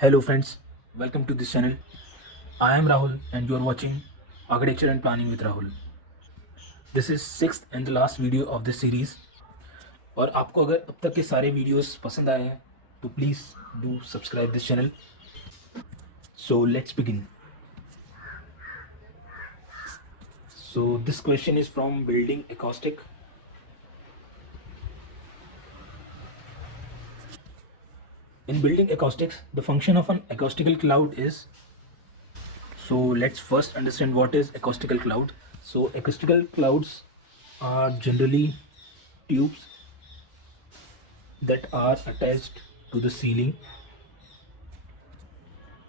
Hello friends, welcome to this channel. I am Rahul and you are watching Architecture and Planning with Rahul. This is sixth and the last video of this series. और आपको अगर अब तक के सारे videos पसंद आए हैं तो please do subscribe this channel. So let's begin. So this question is from Building Acoustic. In building acoustics, the function of an acoustical cloud is. So let's first understand what is acoustical cloud. So acoustical clouds are generally tubes that are attached to the ceiling,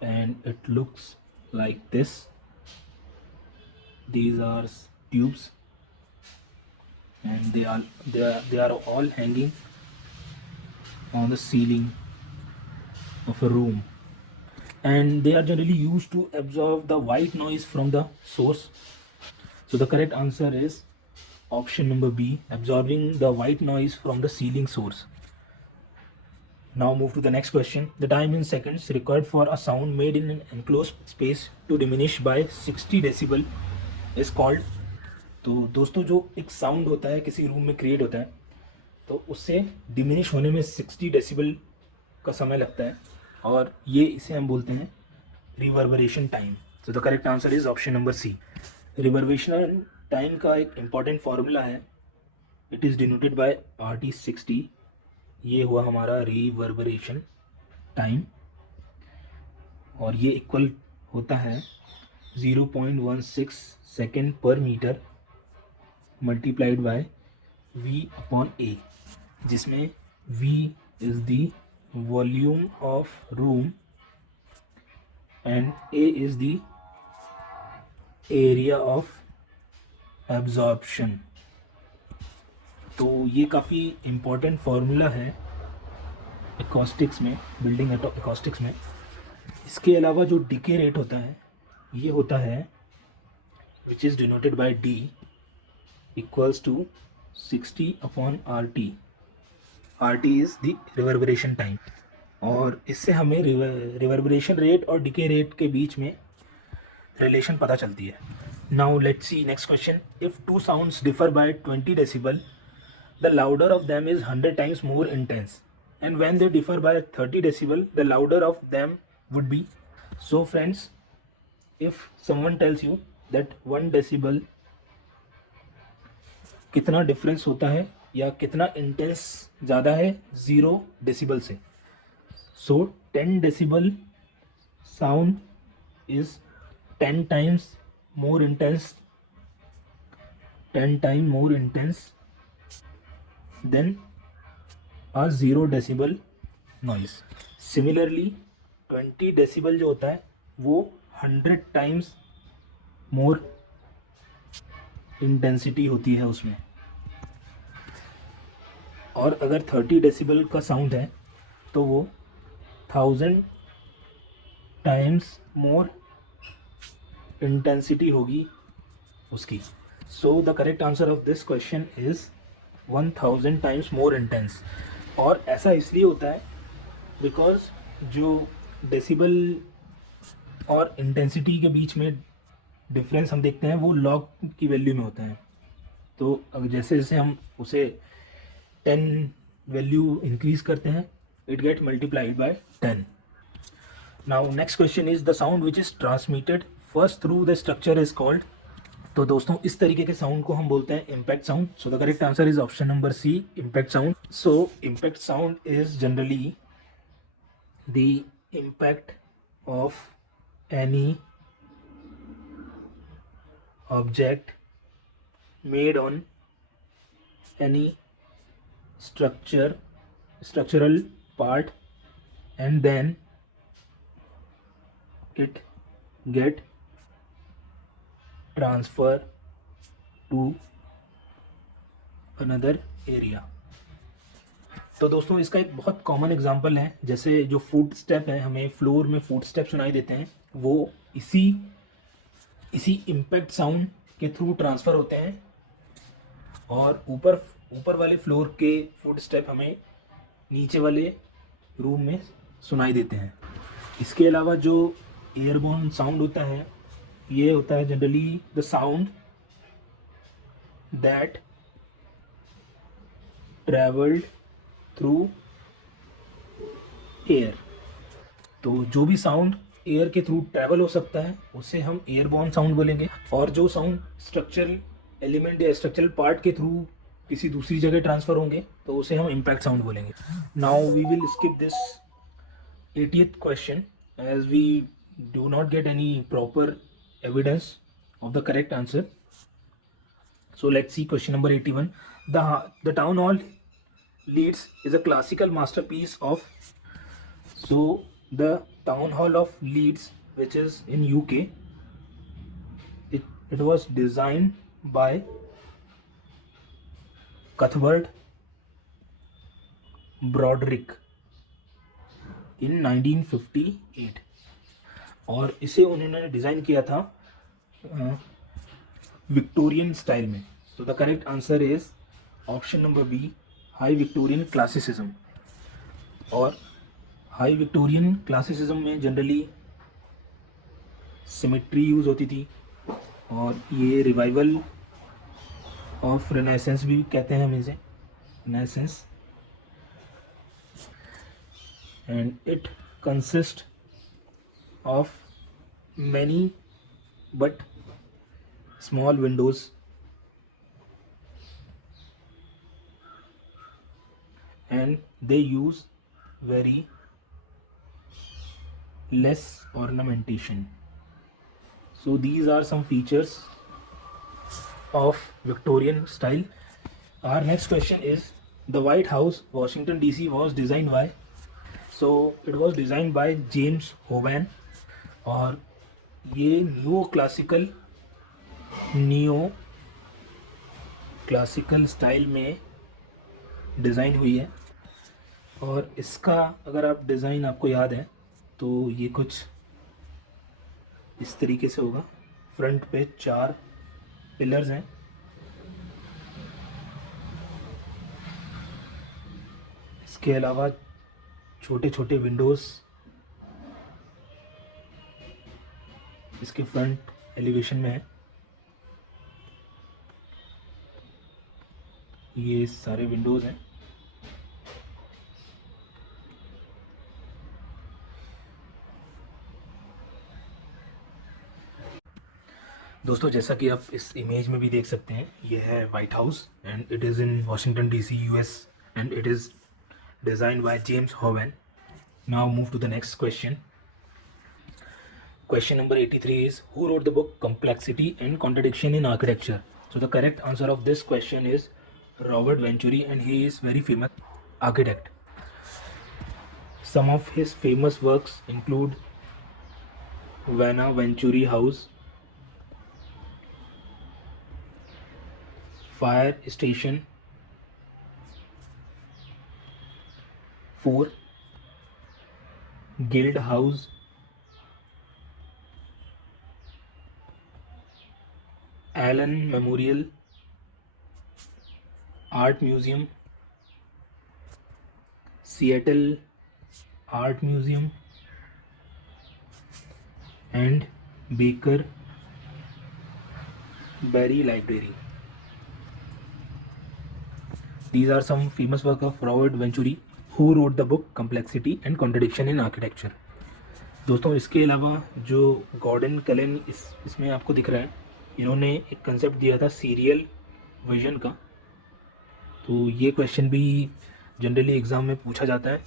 and it looks like this. These are tubes and they are all hanging on the ceiling of a room, and they are generally used to absorb the white noise from the source. So the correct answer is option number B, absorbing the white noise from the ceiling source. Now move to the next question. The time in seconds required for a sound made in an enclosed space to diminish by 60 decibel is called. तो दोस्तों, जो एक sound होता है किसी room में create होता है तो उससे डिमिनिश होने में 60 डेसिबल का समय लगता है, और ये इसे हम बोलते हैं reverberation time. So the correct answer is option number C. Reverberation time का एक इम्पॉर्टेंट फार्मूला है. It is denoted by RT60. ये हुआ हमारा रिवर्बरेशन टाइम, और ये इक्वल होता है 0.16 सेकेंड पर metre multiplied by V upon A, जिसमें V is the volume of room and A is the area of absorption. तो ये काफ़ी इम्पॉर्टेंट फार्मूला है एकॉस्टिक्स में, बिल्डिंग एकॉस्टिक्स में. इसके अलावा जो डिके रेट होता है ये होता है which is denoted by D equals to 60 upon RT. RT is the reverberation time, और इससे हमें रिवर्बरेशन रेट और डिके रेट के बीच में रिलेशन पता चलती है. Now let's see next question. If two sounds differ by 20 decibel, the louder of them is 100 times more intense, and when they differ by 30 decibel, the louder of them would be. So friends, if someone tells you that 1 decibel कितना difference होता है या कितना intense ज़्यादा है 0 decibel से, so 10 decibel sound is 10 times more intense, 10 times more intense then a 0 decibel noise. Similarly 20 decibel जो होता है वो 100 times more इंटेंसिटी होती है उसमें, और अगर 30 डेसिबल का साउंड है तो वो 1000 टाइम्स मोर इंटेंसिटी होगी उसकी. सो the correct answer of this question is 1000 times more intense. और ऐसा इसलिए होता है बिकॉज जो डेसिबल और इंटेंसिटी के बीच में डिफरेंस हम देखते हैं वो लॉग की वैल्यू में होता है. तो अगर जैसे जैसे हम उसे 10 वैल्यू इंक्रीज करते हैं it get multiplied by 10. Now next question is the sound which is transmitted first through the structure is called. तो दोस्तों, इस तरीके के साउंड को हम बोलते हैं impact sound. So the correct answer is option number C, impact sound. So impact sound is generally the impact of any object made on any structural part, and then it get transfer to another area. तो दोस्तों, इसका एक बहुत common example है, जैसे जो foot step है, हमें फ्लोर में फुट स्टेप सुनाई देते हैं, वो इसी इम्पैक्ट साउंड के थ्रू ट्रांसफ़र होते हैं, और ऊपर वाले फ्लोर के फुट स्टेप हमें नीचे वाले रूम में सुनाई देते हैं. इसके अलावा जो एयरबोर्न साउंड होता है, ये होता है generally the sound that travelled through air. तो जो भी साउंड एयर के थ्रू ट्रैवल हो सकता है उसे हम एयरबोर्न साउंड बोलेंगे, और जो साउंड स्ट्रक्चरल एलिमेंट या स्ट्रक्चरल पार्ट के थ्रू किसी दूसरी जगह ट्रांसफर होंगे तो उसे हम इम्पैक्ट साउंड बोलेंगे। Now we will skip this 80th question as we do not get any proper evidence of the correct answer. So let's see question number 81. The town hall Leeds is a classical masterpiece of. So the town hall of Leeds, which is in UK, it was designed by Cuthbert Broderick in 1958, और इसे उन्होंने design किया था Victorian style में। So the correct answer is option number B, high Victorian classicism. और high Victorian classicism में generally symmetry use होती थी, और ये रिवाइवल ऑफ रेनेसेंस भी कहते हैं हम इसे, renaissance, and it consists of many but small windows and they use very less ornamentation. So these are some features of Victorian style. Our next question is, the White House, Washington DC was designed by. So it was designed by James Hovan, और ये new classical style में design हुई है। और इसका अगर आप design आपको याद है तो ये कुछ इस तरीके से होगा। फ्रंट पे 4 पिलर्स हैं, इसके अलावा छोटे छोटे विंडोज़ इसके फ्रंट एलिवेशन में है। ये सारे विंडोज़ हैं। दोस्तों, जैसा कि आप इस इमेज में भी देख सकते हैं, ये है white house and it is in Washington DC, US, and it is designed by James Hovan. Now move to the next question. Question number 83 is, who wrote the book Complexity and Contradiction in Architecture? So the correct answer of this question is Robert Venturi, and he is very famous architect. Some of his famous works include Vanna Venturi House, Fire Station 4, Guild House, Allen Memorial Art Museum, Seattle Art Museum, and Baker Berry Library. These are some famous work of Robert Venturi, who wrote the book Complexity and Contradiction in Architecture. दोस्तों, इसके अलावा जो Gordon कलेन इसमें आपको दिख रहा है, इन्होंने एक कंसेप्ट दिया था सीरियल विजन का। तो ये क्वेश्चन भी जनरली एग्ज़ाम में पूछा जाता है।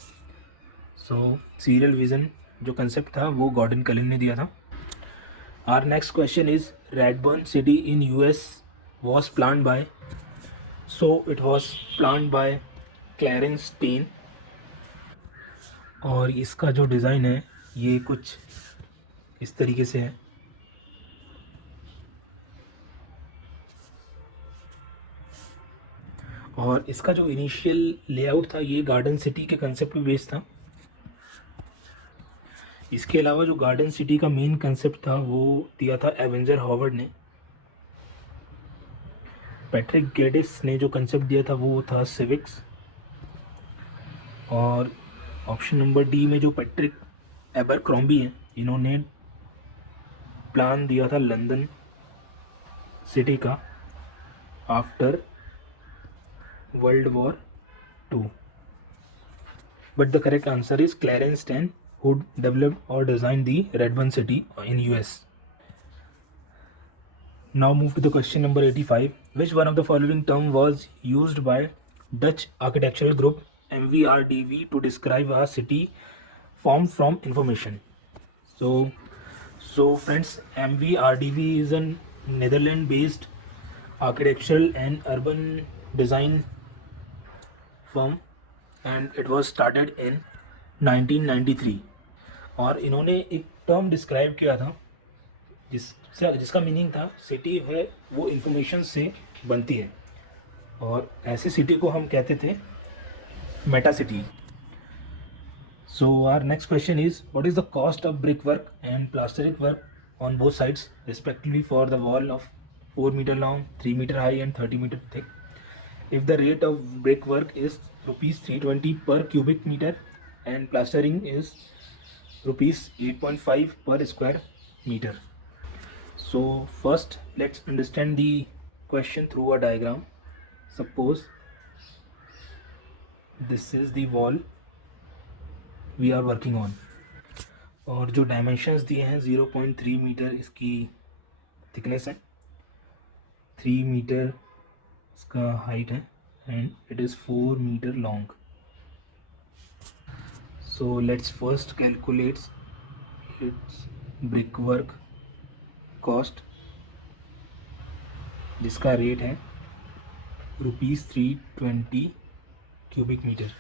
सो सीरियल विजन जो कंसेप्ट था वो गॉर्डन कलेन ने दिया था। Our next question is, Radburn city in US was planned by. So it was planned by Clarence Stein, और इसका जो डिज़ाइन है ये कुछ इस तरीके से है। और इसका जो इनिशियल लेआउट था ये गार्डन सिटी के कंसेप्ट पे बेस्ड था। इसके अलावा जो गार्डन सिटी का मेन कंसेप्ट था वो दिया था एवेंजर हॉवर्ड ने। पैट्रिक गेडिस ने जो कंसेप्ट दिया था वो था सिविक्स। और ऑप्शन नंबर डी में जो पैट्रिक एबरक्रॉम्बी हैं, इन्होंने प्लान दिया था लंदन सिटी का after world war two, but the correct answer is Clarence Stein who developed or designed the Redburn city in US. Now move to the question number 85. Which one of the following term was used by Dutch architectural group MVRDV to describe a city formed from information? So friends, MVRDV is a Netherlands based architectural and urban design firm and it was started in 1993. और इन्होंने एक term describe किया था जिसका meaning था city है वो information से बनती है, और ऐसी सिटी को हम कहते थे meta city. So our next question is what is the cost of brick work and plastering work on both sides respectively for the wall of 4 metre long, 3 metre high and 30 metre thick. If the rate of brick work is ₹320 per cubic meter and plastering is ₹8.5 per square meter. So first let's understand the question through a diagram. Suppose this is the wall we are working on और जो dimensions दिए हैं 0.3 metre इसकी thickness है, 3 metre इसका height है and it is 4 metre long. So let's first calculate its brickwork cost जिसका रेट है ₹320 क्यूबिक मीटर.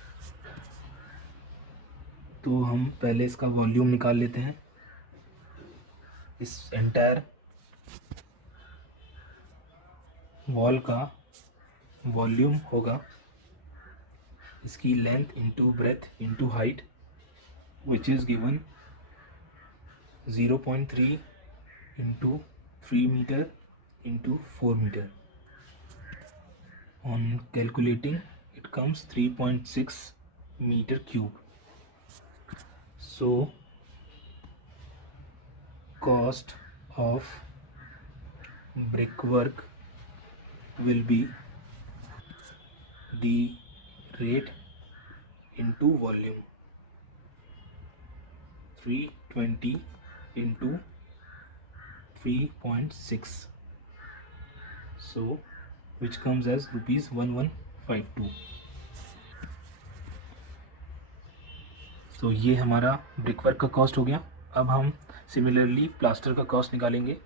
तो हम पहले इसका वॉल्यूम निकाल लेते हैं. इस एंटायर वॉल का वॉल्यूम होगा इसकी length into breadth into height which is given 0.3 into 3 meter into 4 meter. On calculating it comes 3.6 meter cube. So cost of brickwork will be the rate into volume, 320 into 3.6, so which comes as ₹1152. तो ये हमारा brick work का cost हो गया. अब हम similarly plaster का cost निकालेंगे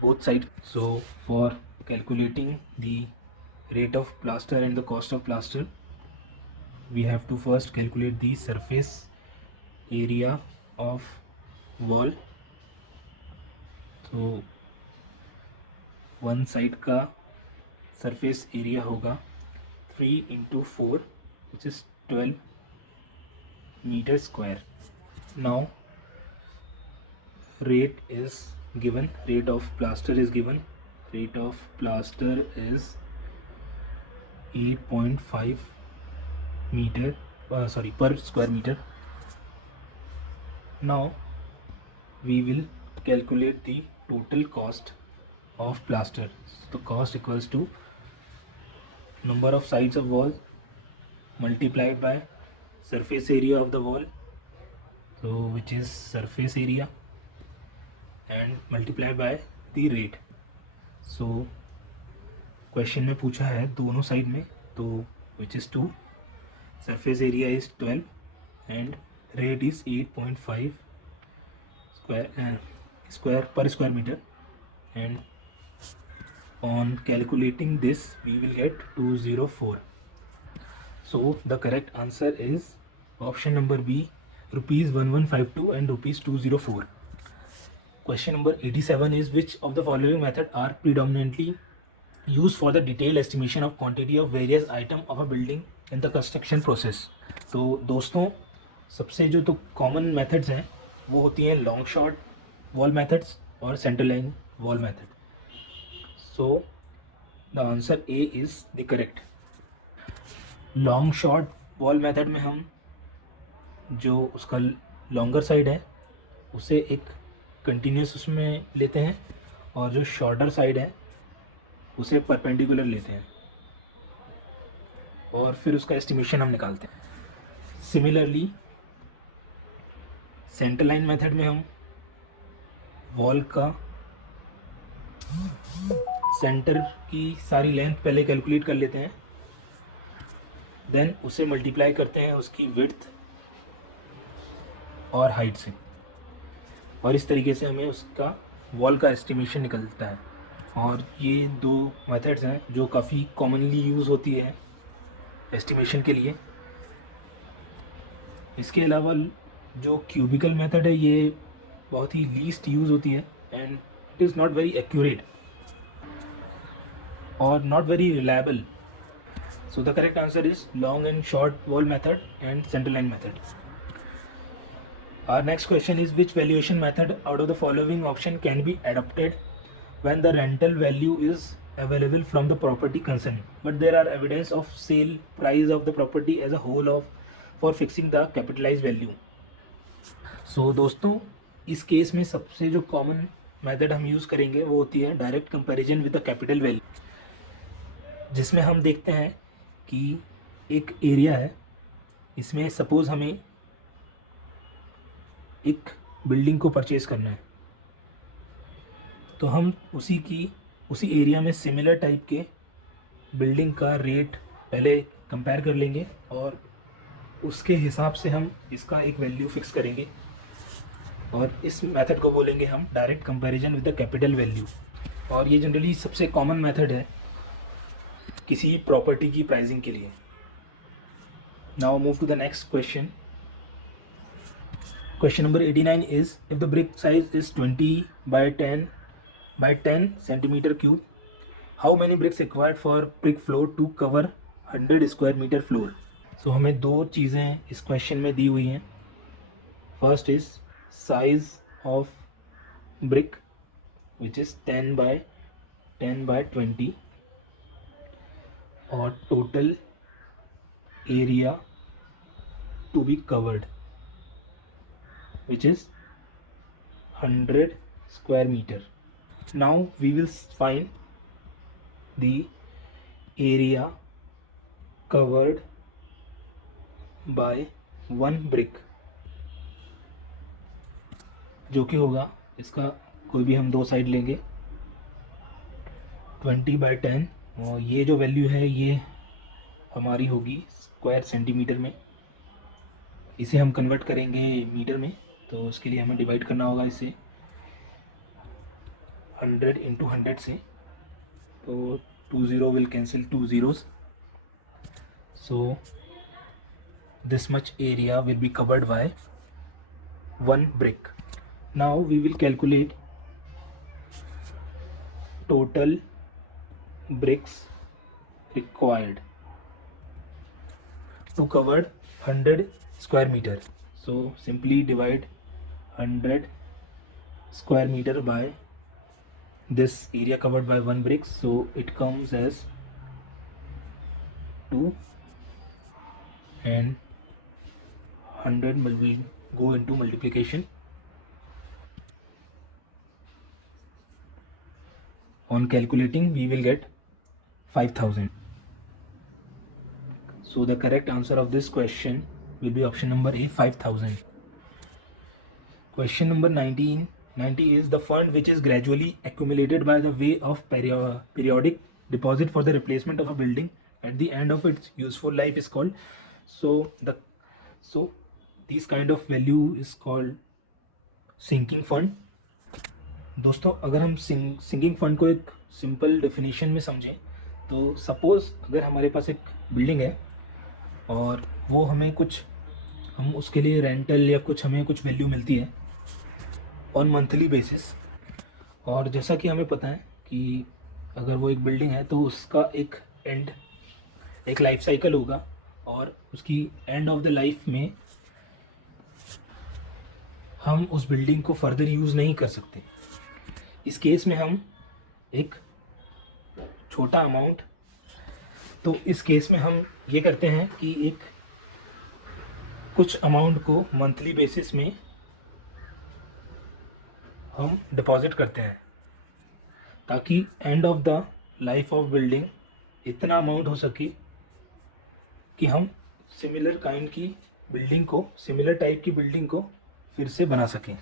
both side. So for calculating the rate of plaster and the cost of plaster we have to first calculate the surface area of wall. तो वन साइड का surface area होगा 3 into 4 which is 12 meter square. Now rate is given, rate of plaster is given, rate of plaster is 8.5 meter per square meter. Now we will calculate the total cost of plaster. So cost equals to number of sides of wall multiplied by surface area of the wall, so which is surface area, and multiplied by the rate. So question में पूछा है दोनों side में, तो which is 2, surface area is 12 and rate is 8.5 square per square meter, and on calculating this we will get 204. So the correct answer is option number B, ₹1152 and ₹204. Question number 87 is which of the following method are predominantly used for the detailed estimation of quantity of various item of a building in the construction process. तो दोस्तों सबसे जो तो common methods हैं वो होती हैं long shot wall methods और centre line wall method. So the answer A is the correct. Long shot wall method में हम जो उसका लॉन्गर साइड है उसे एक कंटिन्यूस उसमें लेते हैं और जो शॉर्टर साइड है उसे परपेंडिकुलर लेते हैं और फिर उसका एस्टिमेशन हम निकालते हैं। सिमिलरली सेंटर लाइन मेथड में हम वॉल का सेंटर की सारी लेंथ पहले कैलकुलेट कर लेते हैं, देन उसे मल्टीप्लाई करते हैं उसकी विड्थ और हाइट से, और इस तरीके से हमें उसका वॉल का एस्टिमेशन निकलता है। और ये दो मेथड्स हैं जो काफ़ी कॉमनली यूज़ होती है एस्टिमेशन के लिए। इसके अलावा जो क्यूबिकल मेथड है ये बहुत ही लीस्ट यूज़ होती है and it is not very accurate और not very reliable. So the correct answer is long and short wall method and center line method. Our next question is, which valuation method out of the following option can be adopted when the rental value is available from the property concerned, but there are evidence of sale price of the property as a whole of for fixing the capitalized value. So दोस्तों, इस case में सबसे जो common method हम use करेंगे वो होती है direct comparison with the capital value, जिसमें हम देखते हैं कि एक एरिया है, इसमें सपोज़ हमें एक बिल्डिंग को परचेज़ करना है, तो हम उसी एरिया में सिमिलर टाइप के बिल्डिंग का रेट पहले कंपेयर कर लेंगे और उसके हिसाब से हम इसका एक वैल्यू फिक्स करेंगे और इस मेथड को बोलेंगे हम direct comparison with the capital value. और ये जनरली सबसे कॉमन मेथड है किसी प्रॉपर्टी की प्राइसिंग के लिए। Now move to the next question. Question number 89 is, if the brick size is 20 by 10 centimeter cube, how many bricks required for brick floor to cover 100 square meter floor? So हमें दो चीज़ें इस question में दी हुई हैं। First is size of brick which is 10 by 20 और total area to be covered which is 100 square meter. Now we will find the area covered by one brick, जो कि होगा इसका कोई भी हम दो साइड लेंगे 20 by 10 और ये जो वैल्यू है ये हमारी होगी स्क्वायर सेंटीमीटर में। इसे हम कन्वर्ट करेंगे मीटर में, तो उसके लिए हमें डिवाइड करना होगा इसे 100 into 100 से, तो 20 will cancel 2 zeros, so this much area will be covered by one brick. Now we will calculate total bricks required to cover 100 square meter. So simply divide 100 square meter by this area covered by one brick, so it comes as 2 and 100 will go into multiplication. On calculating we will get 5000. So the correct answer of this question will be option number A, 5000. Question number 90 is, the fund which is gradually accumulated by the way of periodic deposit for the replacement of a building at the end of its useful life is called. So this kind of value is called sinking fund. दोस्तों, अगर हम sinking fund को एक simple definition में समझें तो suppose अगर हमारे पास एक बिल्डिंग है और वो हमें हम उसके लिए रेंटल या हमें कुछ वैल्यू मिलती है ऑन मंथली बेसिस, और जैसा कि हमें पता है कि अगर वो एक बिल्डिंग है तो उसका एक लाइफ साइकिल होगा और उसकी एंड ऑफ द लाइफ में हम उस बिल्डिंग को फर्दर यूज़ नहीं कर सकते। इस केस में हम एक छोटा अमाउंट, तो इस केस में हम ये करते हैं कि कुछ अमाउंट को मंथली बेसिस में हम डिपॉजिट करते हैं, ताकि end of the life of building इतना अमाउंट हो सके कि हम सिमिलर काइंड की बिल्डिंग को, सिमिलर टाइप की बिल्डिंग को फिर से बना सकें।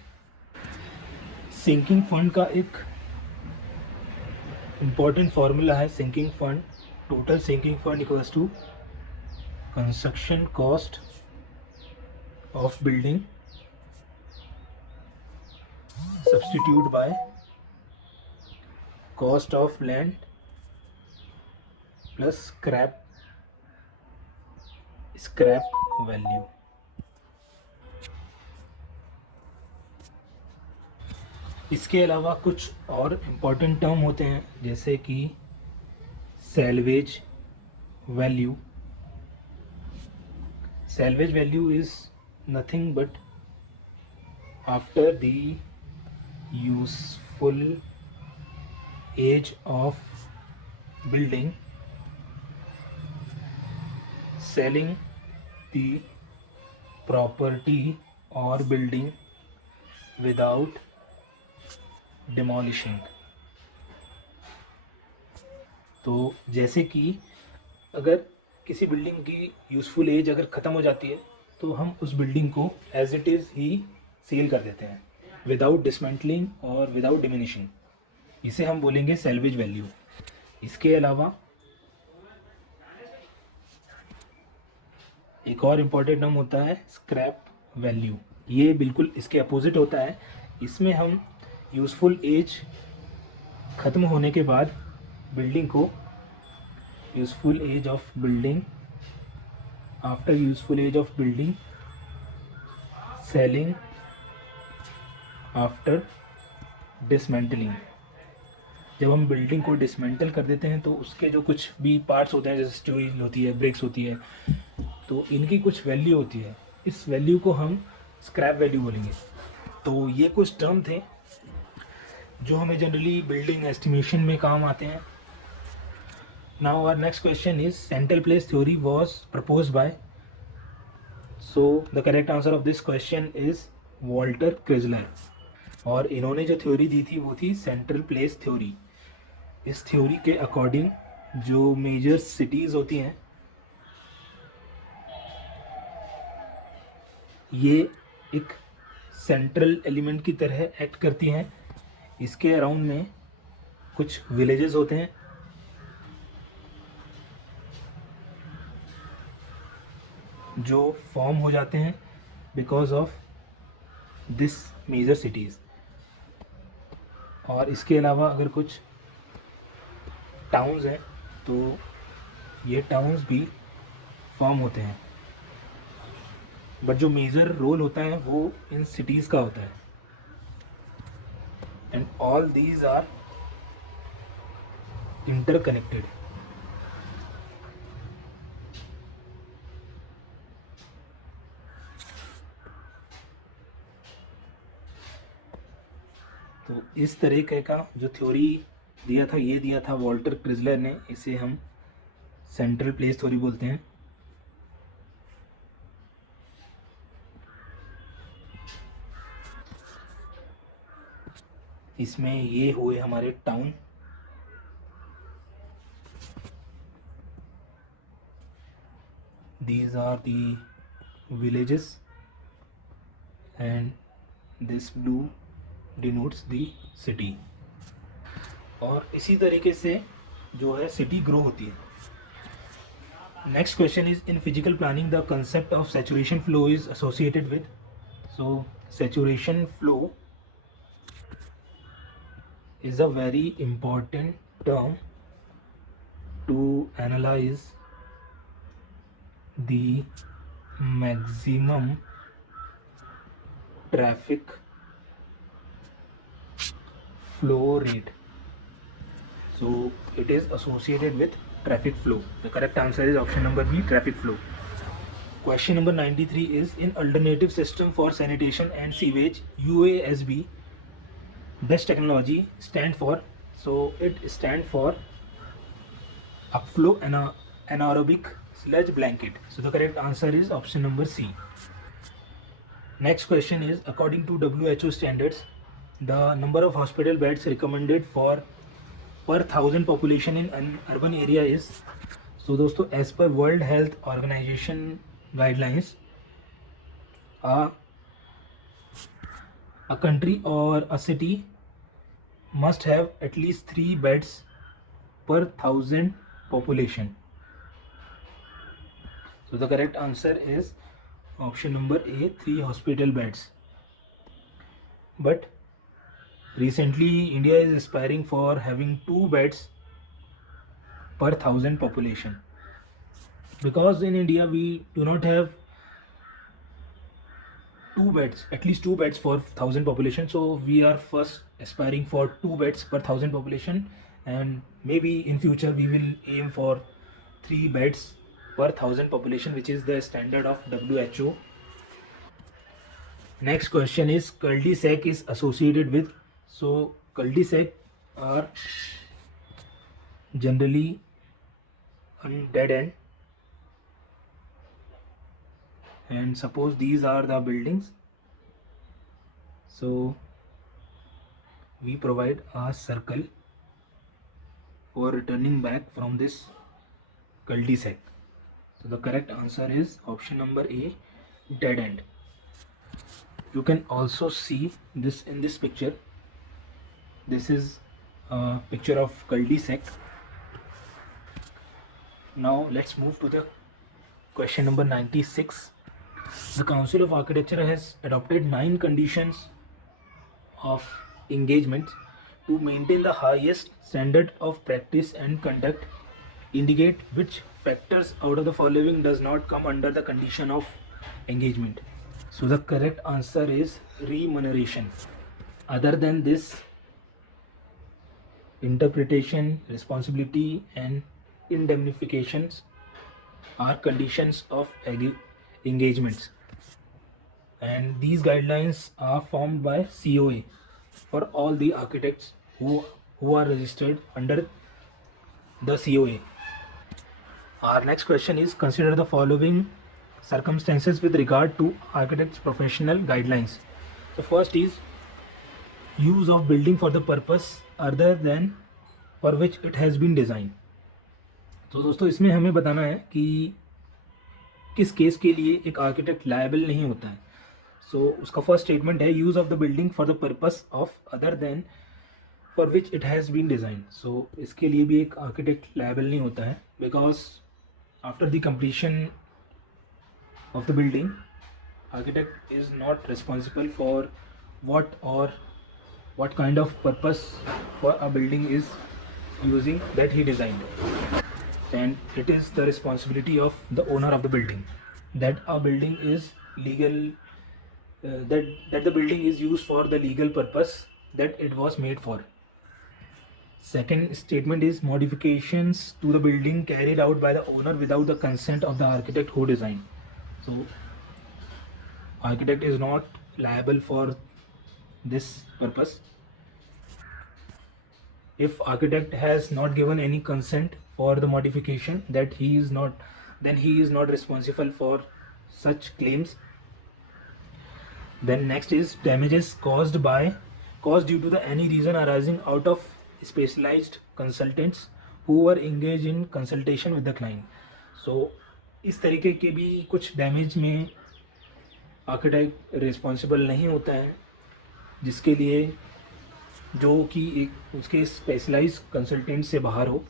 सिंकिंग फंड का एक इम्पॉर्टेंट फार्मूला है sinking fund, total sinking fund equals to construction cost of building substitute by cost of land plus scrap value. इसके अलावा कुछ और इम्पॉर्टेंट टर्म होते हैं, जैसे कि salvage value. Salvage value is nothing but after the useful age of building selling the property or building without demolishing। तो जैसे कि अगर किसी बिल्डिंग की यूज़फुल एज अगर ख़त्म हो जाती है तो हम उस बिल्डिंग को एज इट इज़ ही सेल कर देते हैं विदाउट डिसमेंटलिंग और विदाउट डिमिनिशिंग। इसे हम बोलेंगे सैल्वेज वैल्यू। इसके अलावा एक और इम्पॉर्टेंट टर्म होता है स्क्रैप वैल्यू। ये बिल्कुल इसके अपोजिट होता है। इसमें हम यूज़फुल एज ख़त्म होने के बाद बिल्डिंग को, useful age of building, after useful age of building selling after dismantling. जब हम बिल्डिंग को डिसमेंटल कर देते हैं तो उसके जो कुछ भी पार्ट्स होते हैं, जैसे स्टील होती है, ब्रिक्स होती है, तो इनकी कुछ वैल्यू होती है। इस वैल्यू को हम स्क्रैप वैल्यू बोलेंगे। तो ये कुछ टर्म थे जो हमें जनरली बिल्डिंग एस्टिमेशन में काम आते हैं। Now our next question is central place theory was proposed by, so the correct answer of this question is Walter Christaller. और इन्होंने जो थ्योरी दी थी वो थी सेंट्रल प्लेस थ्योरी। इस थ्योरी के अकॉर्डिंग जो मेजर सिटीज़ होती हैं ये एक सेंट्रल एलिमेंट की तरह एक्ट करती हैं। इसके अराउंड में कुछ विलेजेस होते हैं जो फॉर्म हो जाते हैं because of this major cities. और इसके अलावा अगर कुछ टाउन्स हैं तो ये टाउन्स भी फॉर्म होते हैं, बट जो मेजर रोल होता है वो इन सिटीज़ का होता है। And all these are interconnected. तो इस तरीके का जो थ्योरी दिया था, ये दिया था वॉल्टर क्रिजलर ने। इसे हम सेंट्रल प्लेस थ्योरी बोलते हैं। इसमें ये हुए हमारे town, these are the villages and this blue denotes the city। और इसी तरीके से जो है सिटी ग्रो होती है। Next question is in physical planning the concept of saturation flow is associated with. So saturation flow is a very important term to analyze the maximum traffic flow rate. So it is associated with traffic flow. The correct answer is option number B, traffic flow. Question number 93 is in alternative system for sanitation and sewage, UASB best technology stand for? So it stand for upflow anaerobic sludge blanket. So the correct answer is option number C. Next question is according to WHO standards the number of hospital beds recommended for per thousand population in an urban area is, so दोस्तों as per World Health Organization guidelines, a, a country or a city must have at least 3 beds per thousand population. So the correct answer is option number A, 3 hospital beds. But recently India is aspiring for having 2 beds per thousand population, because in India we do not have 2 beds, at least 2 beds for 1000 population. So we are first aspiring for 2 beds per 1000 population, and maybe in future we will aim for 3 beds per 1000 population, which is the standard of WHO. Next question is cul-de-sac is associated with. So cul-de-sac are generally on dead end, and suppose these are the buildings. So we provide a circle for returning back from this cul-de-sac. So the correct answer is option number A, dead end. You can also see this in this picture. This is a picture of cul-de-sac. Now let's move to the question number 96. The Council of Architecture has adopted 9 conditions of engagement to maintain the highest standard of practice and conduct. Indicate which factors out of the following does not come under the condition of engagement. So the correct answer is remuneration. Other than this, interpretation, responsibility and indemnifications are conditions of engagements, and these guidelines are formed by COA for all the architects who are registered under the COA. Our next question is, consider the following circumstances with regard to architects professional guidelines. The first is use of building for the purpose other than for which it has been designed. तो दोस्तों इसमें हमें बताना है कि किस case के लिए एक आर्किटेक्ट लायबल नहीं होता है. सो उसका फर्स्ट स्टेटमेंट है use of the building for the purpose of other than for which it has been design. So इसके लिए भी एक आर्किटेक्ट लायबल नहीं होता है, because after the completion of the building, architect is not responsible for what kind of purpose for a building is using that he designed, and it is the responsibility of the owner of the building that a building is legal, that the building is used for the legal purpose that it was made for. Second statement is modifications to the building carried out by the owner without the consent of the architect who designed. So architect is not liable for this purpose. If architect has not given any consent for the modification, then he is not responsible for such claims. Then next is damages caused due to the any reason arising out of specialized consultants who were engaged in consultation with the client. So इस तरीके के भी कुछ damage में architect responsible नहीं होता है, जिसके लिए जो कि एक उसके स्पेशलाइज कंसल्टेंट से बाहर हो.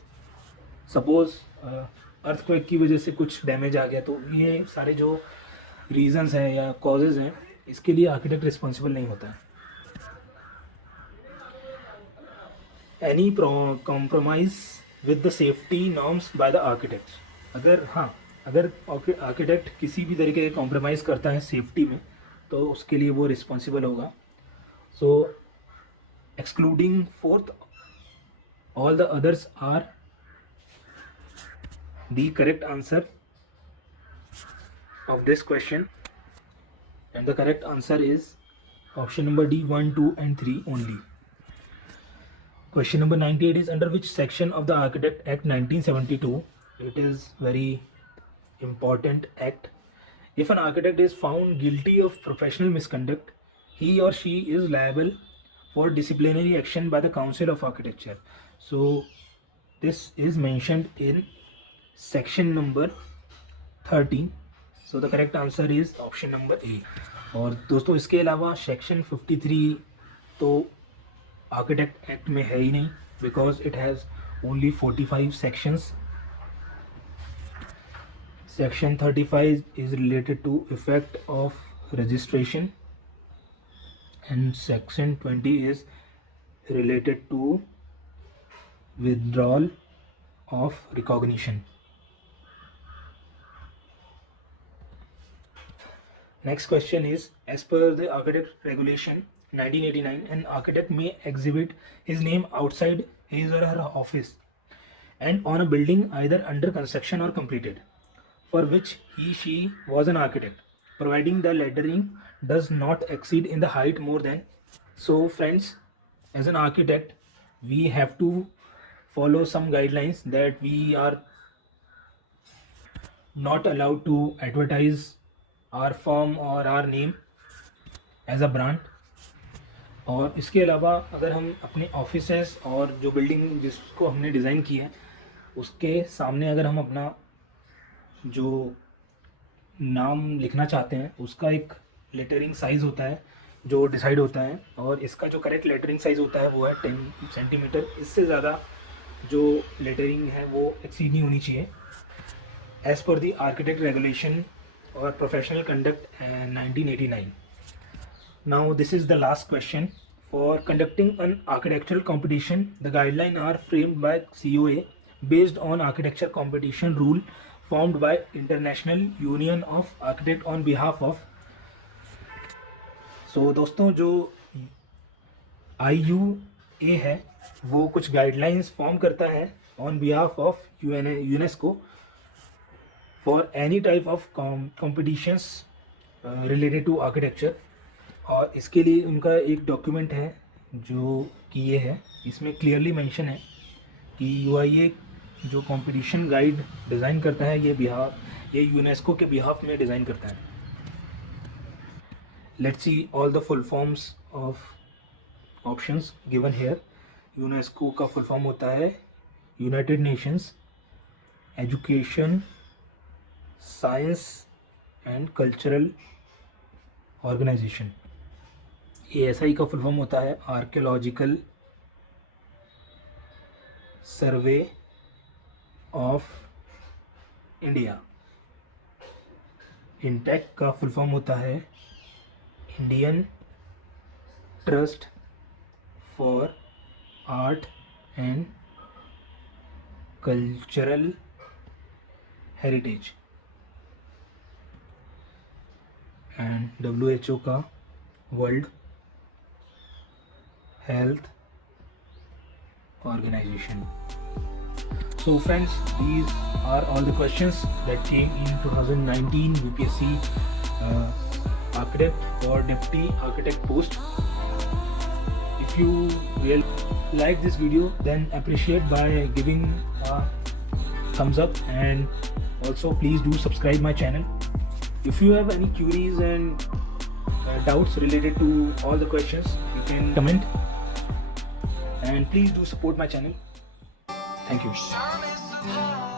सपोज़ अर्थक्वेक की वजह से कुछ डैमेज आ गया, तो ये सारे जो रीजंस हैं या कॉजेज़ हैं, इसके लिए आर्किटेक्ट रिस्पॉन्सिबल नहीं होता है. Any compromise with the safety norms by the architect. अगर आर्किटेक्ट किसी भी तरीके का कॉम्प्रोमाइज़ करता है सेफ्टी में, तो उसके लिए वो रिस्पॉन्सिबल होगा. So excluding fourth, all the others are the correct answer of this question, and the correct answer is option number D, 1, 2 and 3 only. Question number 98 is, under which section of the Architect Act 1972, it is very important act, if an architect is found guilty of professional misconduct, he or she is liable for disciplinary action by the Council of Architecture. So this is mentioned in section number 13. So the correct answer is option number A. और दोस्तों इसके अलावा section 53 तो architect act में है ही नहीं, because it has only 45 sections. Section 35 is related to effect of registration, and section 20 is related to withdrawal of recognition. Next question is, as per the architect regulation 1989, an architect may exhibit his name outside his or her office and on a building either under construction or completed, for which she was an architect, providing the lettering does not exceed in the height more than. So friends, as an architect we have to follow some guidelines that we are not allowed to advertise our firm or our name as a brand. और इसके अलावा अगर हम अपने offices और जो building जिसको हमने डिज़ाइन की है उसके सामने अगर हम अपना जो नाम लिखना चाहते हैं उसका एक लेटरिंग साइज़ होता है जो डिसाइड होता है, और इसका जो करेक्ट लेटरिंग साइज़ होता है वो है 10 सेंटीमीटर. इससे ज़्यादा जो लेटरिंग है वो एक्सीड नहीं होनी चाहिए as per the architect regulation और professional conduct 1989. Now this is the last question. For conducting an architectural competition, the guidelines are framed by COA based on architecture competition rule formed by International Union of Architects on behalf of. So दोस्तों जो IUA है वो कुछ guidelines form करता है on behalf of UNESCO for any type of competitions related to architecture. और इसके लिए उनका एक डॉक्यूमेंट है जो कि ये है, इसमें क्लियरली मेंशन है कि UIA जो कंपटीशन गाइड डिज़ाइन करता है ये यूनेस्को के बिहाफ में डिज़ाइन करता है. Let's see all the full forms of options given here. UNESCO का फुल फॉर्म होता है United Nations Education Science and Cultural Organization. ASI का फुल फॉर्म होता है Archaeological Survey of India. INTACH का फुल फॉर्म होता है Indian Trust for Art and Cultural Heritage. And WHO का World Health organization. So friends, these are all the questions that came in 2019 UPSC architect or deputy architect post. If you really like this video, then appreciate by giving a thumbs up, and also please do subscribe my channel. If you have any queries and doubts related to all the questions, you can comment, and please do support my channel. Thank you.